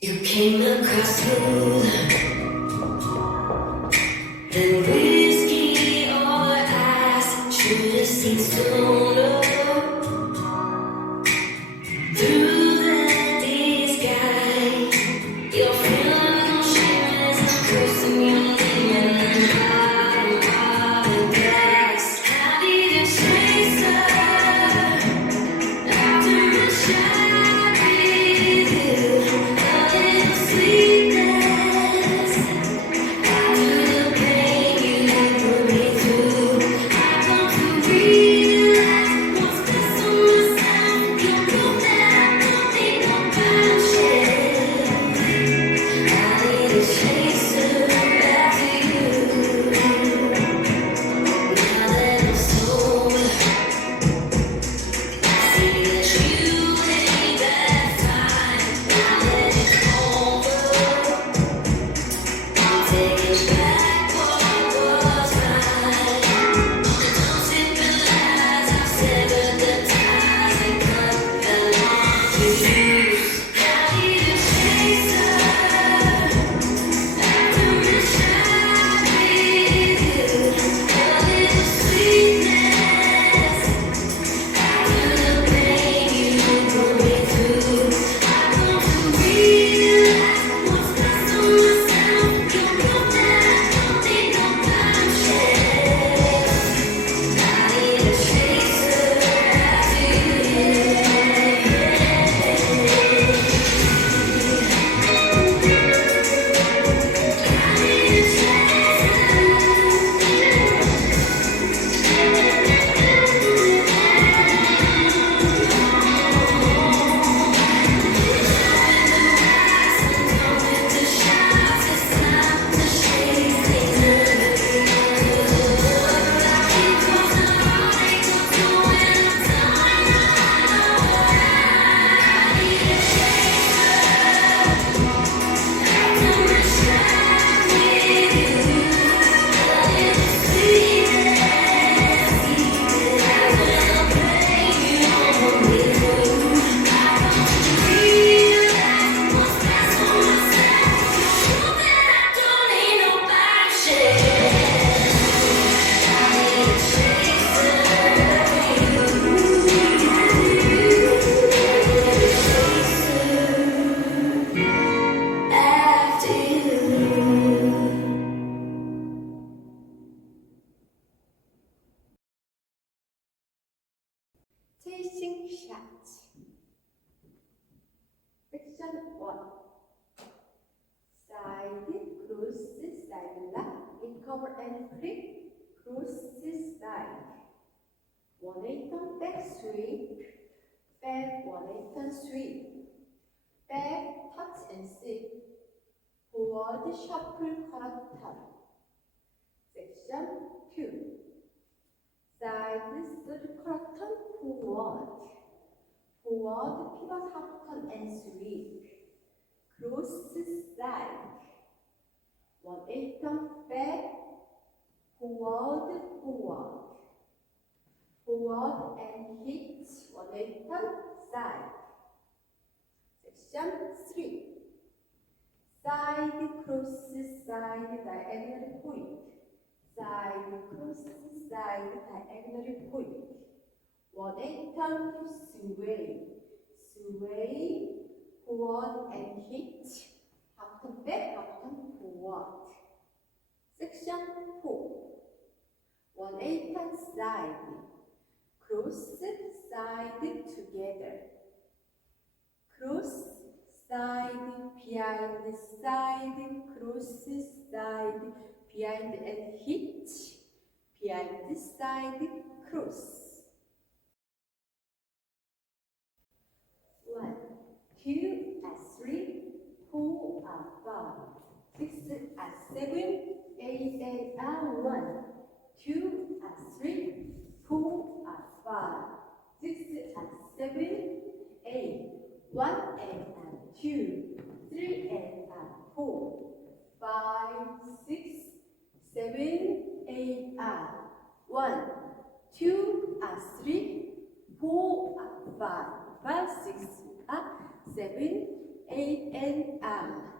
You came across smoother than whiskey or ice. Should've seen sooner through the disguise. You're feeling no shame as I'm cursing you, leaving the bottom of the glass. I need a chaser after a shot with you. A little sweetness after the pain you put me through. I come to realize once this on myself, you prove that I don't need nobody share. I need a chaser after you. Now that I'm sober, I see that you ain't that fine. Now that it's over, I'm taking back what was mine. Don't symbolize I've severed the ties and cut the line to you. I need a chaser after a shot with you. A little sweetness after the pain you put me through. I come to realize once that's on myself, you prove that I don't need nobody share. I need a chaser after you. I need a Chasing shot. Section 1. Side, cross, side left, recover and flip, cross, side. 1/8 turn back sweep, back 1/8 turn sweep, back touch and sweep, forward shuffle corner. Section 2. Side third corner forward, forward pivot half turn and sweep, cross side, 1/8 turn back, forward, forward, forward and hit 1/8 turn side. Section 3. Side cross side diagonal point, side cross side diagonal point, 1/8 turn sway, sway, forward and hit, half turn back, half turn forward. Section 4. 1/8 turn side, cross side together, cross side, behind side, cross side, behind and hit, behind side, cross. 1, 2, 3, 4, 5, 6, 7, 8, 1, 2, 3, 4, 5, 6, 7, 8, 1 and 2, 3 and 4, 5, 6, 7, 8, 1, 2, 3, 4, 5, 6, 7, 8 and L